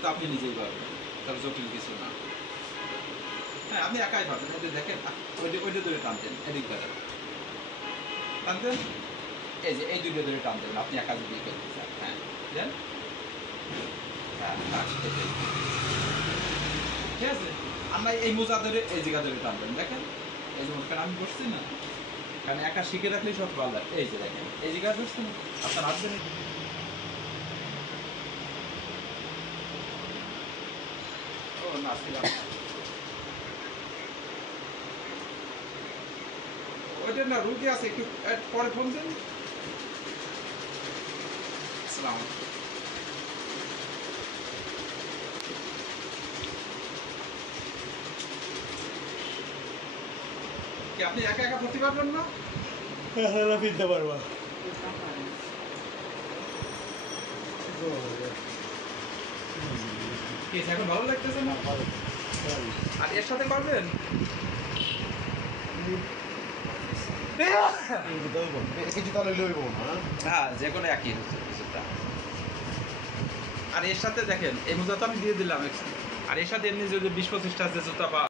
তো আপনি নিজেই পারবেন, তার জটিল কিছু না। হ্যাঁ, আপনি একাই পাবেন। ওই যে দেখেন, ওইটা ধরে টানতেন, এদিক বেড়ান টানতেন, এই যে এই দুইটা ধরে টানতেন আপনি একা যদি করতে চান। হ্যাঁ দেন, হ্যাঁ হ্যাঁ, ঠিক আছে। আমরা এই মোজা ধরে এই জায়গা ধরে টানবেন, দেখেন এই যে মনে আমি বসছি না, কারণ একা শিখে রাখলেই সব ভালো। এই যে দেখেন এই জায়গা ধরছেন, আপনার হাত ধরে ও না ছিলাম ওইটা না, রুগী আছে, একটু পরে ফোন দেন। আসসালাম। কি আপনি একা একা ধরতে পারবেন না? হ্যাঁ, ফিরতে পারবা। কি এখন ভালো লাগতেছে না? আর এর সাথে পারবেন? কিছু তাহলে লইব না। হ্যাঁ, যে কোনো একই কিছুটা। আর এর সাথে দেখেন এই মোজা তো আমি দিয়ে দিলাম, আর এর সাথে এমনি যদি 20-25টা যে জুতা বা